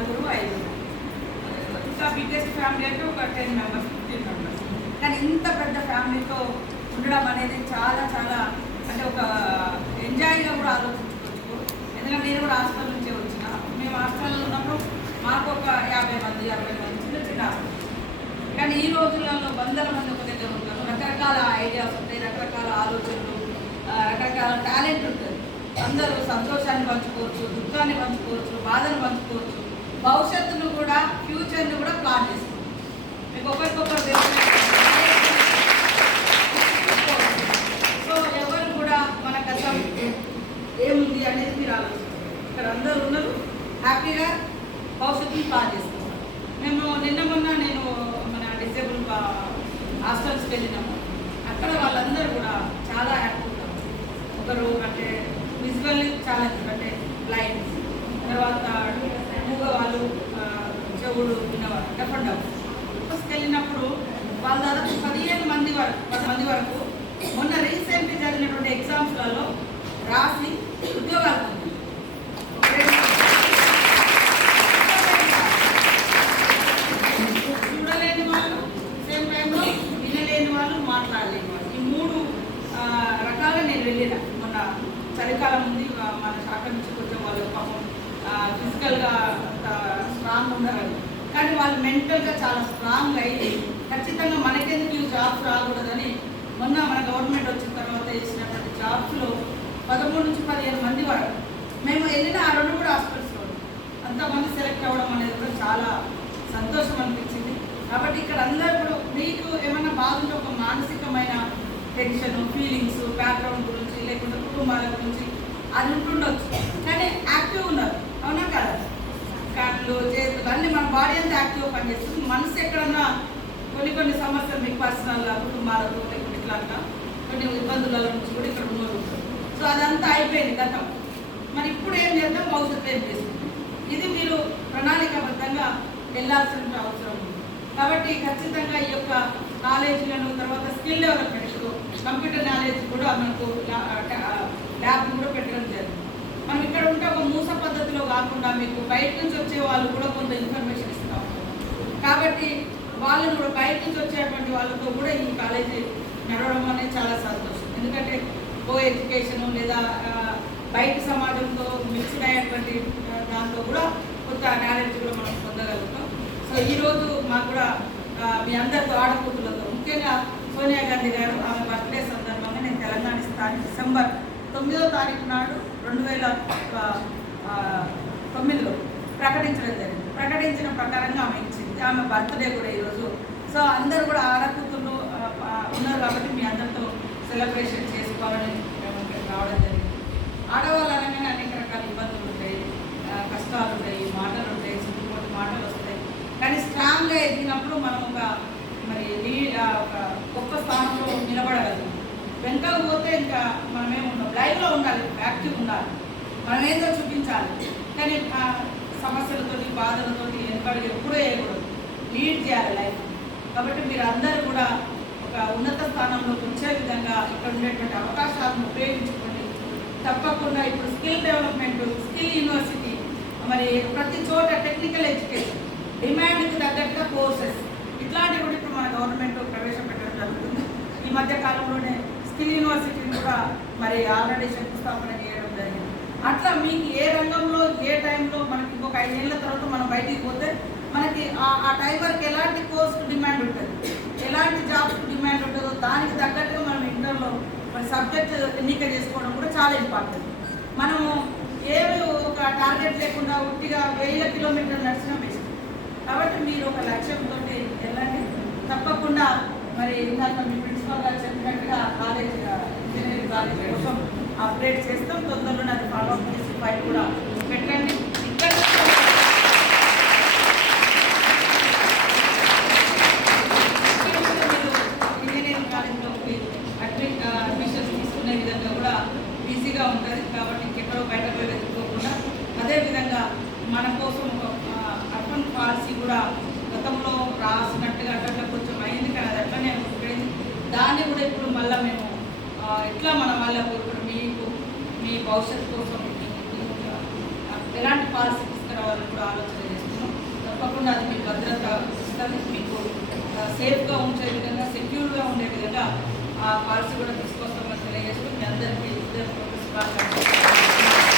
నలుగురు 5 ఇంకా biggest family అంటే ఒక 10 మెంబర్స్ 15 మెంబర్స్. కానీ ఇంత పెద్ద ఫ్యామిలీతో ఉండడం అనేది చాలా చాలా అంటే ఒక ఎంజాయ్గా కూడా ఆలోచించుకోవచ్చు. ఎందుకంటే నేను కూడా హాస్టల్ నుంచే వచ్చిన. మేము హాస్టల్లో ఉన్నప్పుడు మాకు ఒక 50 మంది 60 మంది చిన్న చిన్న హాస్టల్. కానీ ఈ రోజులలో వందల మంది ఒక దగ్గర ఉంటారు. రకరకాల ఐడియాస్ ఉంటాయి, రకరకాల ఆలోచనలు, రకరకాల టాలెంట్ ఉంటుంది. అందరూ సంతోషాన్ని పంచుకోవచ్చు, దుఃఖాన్ని పంచుకోవచ్చు, బాధను పంచుకోవచ్చు, భవిష్యత్తును కూడా ఫ్యూచర్ని కూడా ప్లాన్ చేసుకోవచ్చు. మీకు ఒకరికొకరు సో ఎవరు కూడా మన కష్టం ఏముంది అనేది మీరు ఆలోచించారు. ఇక్కడ అందరూ ఉన్నారు, హ్యాపీగా భవిష్యత్తుని ప్లాన్ చేసుకుంటారు. మేము మొన్న నేను మన డిసేబుల్ హాస్టల్స్కి వెళ్ళినాము. అక్కడ వాళ్ళందరూ కూడా చాలా హ్యాపీగా ఉన్నారు. ఒకరు అంటే విజువల్లీ చాలా అంటే బ్లైండ్, తర్వాత మూగ వాళ్ళు, చెవుడు విన్నవారు, డెఫ్ అండ్ డబ్. వెళ్ళినప్పుడు వాళ్ళ దాదాపు 15 మంది వరకు మొన్న రీసెంట్గా జరిగినటువంటి ఎగ్జామ్స్లలో రాసి ఉద్యోగాలు పొందారు. చూడలేని వాళ్ళు, సేమ్ టైంలో వినలేని వాళ్ళు, మాట్లాడలేని వాళ్ళు, ఈ 3 రకాలుగా నేను వెళ్ళిన. మొన్న చలికాలం ఉంది, మన శాఖ నుంచి కొంచెం వాళ్ళు పాపం ఫిజికల్గా స్ట్రాంగ్ ఉండరు, కానీ వాళ్ళు మెంటల్గా చాలా స్ట్రాంగ్ అయ్యి ఖచ్చితంగా మనకెందుకు ఈ జాబ్స్ రాకూడదని మొన్న మన గవర్నమెంట్ వచ్చిన తర్వాత చేసినటువంటి జాబ్స్లో 13 నుంచి 15 మంది వాడు. మేము వెళ్ళిన ఆ 2 హాస్పిటల్స్లో అంతమంది సెలెక్ట్ అవ్వడం అనేది కూడా చాలా సంతోషం అనిపించింది. కాబట్టి ఇక్కడ అందరూ కూడా మీకు ఏమైనా బాగుంటే ఒక మానసికమైన టెన్షన్, ఫీలింగ్స్, బ్యాక్గ్రౌండ్ గురించి, లేకుంటే కుటుంబాల గురించి అది ఉంటుండొచ్చు, కానీ యాక్టివ్ ఉన్నారు. అవునా కదా? కాళ్ళు, చేతులు అన్నీ మన బాడీ అంతా యాక్టివ్గా పనిచేస్తుంది. మనసు ఎక్కడన్నా కొన్ని సమస్యలు మీకు పర్సనల్గా, కుటుంబాలతో, లేకుంటే ఇట్లా కొన్ని ఇబ్బందుల నుంచి కూడా ఇక్కడ ఉన్నారు. సో అదంతా అయిపోయింది గతం. మరి ఇప్పుడు ఏం చేద్దాం, భవిష్యత్తు ఏం చేస్తుంది, ఇది మీరు ప్రణాళికాబద్ధంగా వెళ్ళాల్సిన అవసరం ఉంది. కాబట్టి ఖచ్చితంగా ఈ యొక్క నాలెడ్జ్లను, తర్వాత స్కిల్ డెవలప్మెంట్, కంప్యూటర్ నాలెడ్జ్ కూడా మనకు ల్యాబ్ కూడా పెట్టడం జరిగింది. మనం ఇక్కడ ఉంటే ఒక మూస పద్ధతిలో కాకుండా మీకు బయట నుంచి వచ్చే వాళ్ళు కూడా కొంత ఇన్ఫర్మేషన్ ఇస్తూ ఉంటారు. కాబట్టి వాళ్ళను కూడా బయట నుంచి వచ్చేటువంటి వాళ్ళతో కూడా ఈ కాలేజీ నడవడం అనేది చాలా సంతోషం. ఎందుకంటే కో ఎడ్యుకేషను లేదా బయట సమాజంతో మిక్స్డ్ అయ్యేటువంటి దాంతో కూడా కొంత నాలెడ్జ్ కూడా మనం పొందగలుగుతాం. సో ఈరోజు మాకు కూడా మీ అందరితో ఆడకూతులతో, ముఖ్యంగా సోనియా గాంధీ గారు ఆమె బర్త్డే సందర్భంగా నేను తెలంగాణ ఇస్తాను డిసెంబర్ 9వ తారీఖు నాడు 2009లో ప్రకటించడం జరిగింది. ప్రకటించిన ప్రకారంగా ఆమె ఇచ్చింది. ఆమె బర్త్డే కూడా ఈరోజు. సో అందరూ కూడా ఆడకూతులు ఉన్నారు కాబట్టి మీ అందరితో సెలబ్రేషన్ చేసుకోవాలని మేము రావడం జరిగింది. ఆడవాళ్ళు అనగానే అనేక రకాల ఇబ్బందులు ఉంటాయి, కష్టాలు ఉంటాయి, మాటలు ఉంటాయి, చుట్టుపక్కల మాటలు వస్తాయి. కానీ స్ట్రాంగ్గా ఎదిగినప్పుడు మనం ఒక గొప్ప స్థానంలో నిలబడగలుగుతాం. వెనకాల పోతే ఇంకా మనమేముంటాం, లైవ్లో ఉండాలి, యాక్టివ్ ఉండాలి, మనం ఏదో చూపించాలి. కానీ సమస్యలతో, బాధలతో వెనకాడికి ఎప్పుడూ వేయకూడదు, లీడ్ చేయాలి లైఫ్. కాబట్టి మీరు అందరూ కూడా ఒక ఉన్నత స్థానంలోకి వచ్చే విధంగా ఇక్కడ ఉండేటువంటి అవకాశాలను ఉపయోగించుకోండి. తప్పకుండా ఇప్పుడు స్కిల్ డెవలప్మెంట్, స్కిల్ యూనివర్సిటీ, మరి ప్రతి చోట టెక్నికల్ ఎడ్యుకేషన్, డిమాండ్కి తగ్గట్టుగా కోర్సెస్ ఇట్లాంటివి కూడా ఇప్పుడు మన గవర్నమెంట్ ప్రవేశపెట్టడం జరుగుతుంది. ఈ మధ్య కాలంలోనే స్కిల్ యూనివర్సిటీని కూడా మరి ఆల్రెడీ శంకుస్థాపన చేయడం జరిగింది. అట్లా మీకు ఏ రంగంలో ఏ టైంలో మనకి ఇంకొక 5 ఏళ్ళ తర్వాత మనం బయటికి పోతే మనకి ఆ టైం వరకు ఎలాంటి కోర్సుకు డిమాండ్ ఉంటుంది, ఎలాంటి జాబ్స్కు డిమాండ్ ఉంటుందో దానికి తగ్గట్టుగా మనం ఇంటర్లో మన సబ్జెక్ట్ ఎన్నిక చేసుకోవడం కూడా చాలా ఇంపార్టెంట్. మనము ఏమి ఒక టార్గెట్ లేకుండా ఉట్టిగా 1000 కిలోమీటర్లు నడిచిన బెస్ట్. కాబట్టి మీరు ఒక లక్ష్యంతో వెళ్ళండి. తప్పకుండా మరి ఇందాక మీ ప్రిన్సిపల్ గారు చెప్పినట్టుగా కాలేజ్, ఇంజనీరింగ్ కాలేజ్ కోసం అప్డేట్ చేస్తాం. తొందరలోనే అది ఫాలో అప్ చేసి ఫైల్ కూడా పెట్టండి. ఇక్కడ ఇంజనీరింగ్ కాలేజ్లోకి అడ్మిషన్స్ తీసుకునే విధంగా కూడా ఈజీగా ఉంటుంది. కాబట్టి ఇంకెక్కడో బయట పోయి వెతుక్కోకుండా అదేవిధంగా మన కోసం ఒక అర్బన్ పాలసీ కూడా గతంలో రాసినట్టుగా అట్లా కొంచెం అయింది, కానీ అది అట్లనే ఉండిపోయింది. దాన్ని కూడా ఇప్పుడు మళ్ళీ మేము ఎట్లా మన వాళ్ళకు ఇప్పుడు మీకు మీ భవిష్యత్తు కోసం ఎలాంటి పాలసీ తీసుకురావాలని కూడా ఆలోచన చేస్తున్నాం. తప్పకుండా అది మీకు భద్రత ఇస్తుంది, మీకు సేఫ్గా ఉంచే విధంగా, సెక్యూర్గా ఉండే విధంగా ఆ పాలసీ కూడా తీసుకొస్తామని తెలియజేస్తూ మీ అందరికీ శుభాకాంక్షలు.